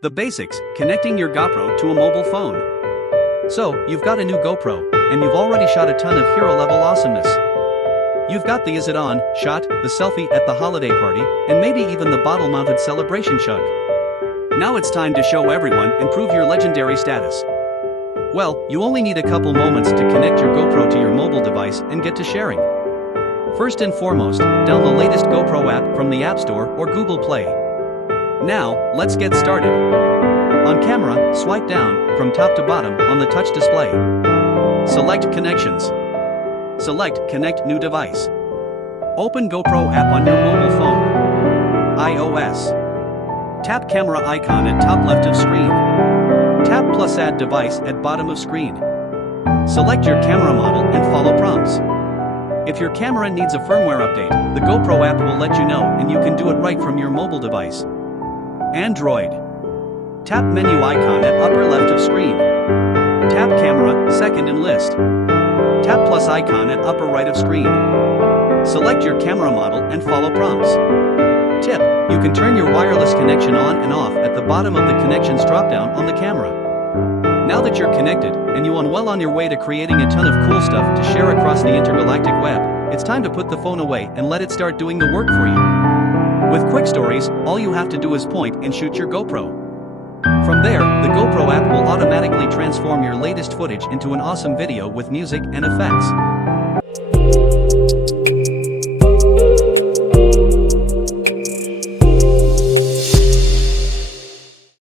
The basics, connecting your GoPro to a mobile phone. So, you've got a new GoPro, and you've already shot a ton of hero-level awesomeness. You've got the Is It On shot, the selfie at the holiday party, and maybe even the bottle-mounted celebration chug. Now it's time to show everyone and prove your legendary status. Well, you only need a couple moments to connect your GoPro to your mobile device and get to sharing. First and foremost, download the latest GoPro app from the App Store or Google Play. Now, let's get started. On camera, swipe down, from top to bottom, on the touch display. Select Connections. Select Connect New Device. Open GoPro app on your mobile phone. iOS. Tap camera icon at top left of screen. Tap plus add device at bottom of screen. Select your camera model and follow prompts. If your camera needs a firmware update, the GoPro app will let you know, and you can do it right from your mobile device. Android. Tap menu icon at upper left of screen. Tap camera, second in list. Tap plus icon at upper right of screen. Select your camera model and follow prompts. Tip: you can turn your wireless connection on and off at the bottom of the connections dropdown on the camera. Now that you're connected, and you are well on your way to creating a ton of cool stuff to share across the intergalactic web, it's time to put the phone away and let it start doing the work for you. With quick stories, all you have to do is point and shoot your GoPro. From there, the GoPro app will automatically transform your latest footage into an awesome video with music and effects.